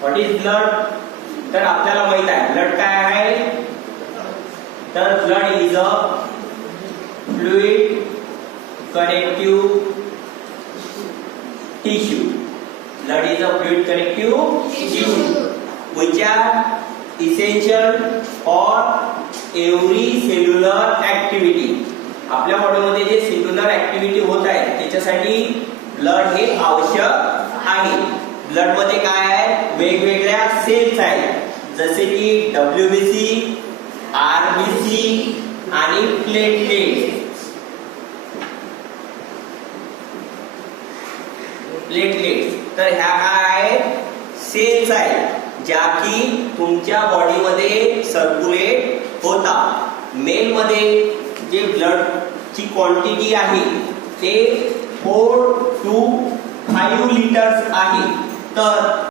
What is blood? तर आपल्याला माहित आहे ब्लड काय आहे. तर blood is a fluid connective tissue. Blood is a fluid connective tissue which are essential for every cellular activity. आपल्या बॉडीमध्ये जे सेल्युलर ऍक्टिव्हिटी होत आहे त्याच्यासाठी ब्लड हे आवश्यक आहे. ब्लड मध्ये काय आहे, वेगवेगळ्या सेल्स आहेत जसे की WBC, RBC आणि प्लेटलेट्स. तर ह्या काय आहेत, सेल्स आहेत ज्या की तुमच्या बॉडीमध्ये सर्क्युलेट होतात. मेल मध्ये जे ब्लड ची क्वांटिटी आहे ते 4 to 5 लिटर्स आहे. तर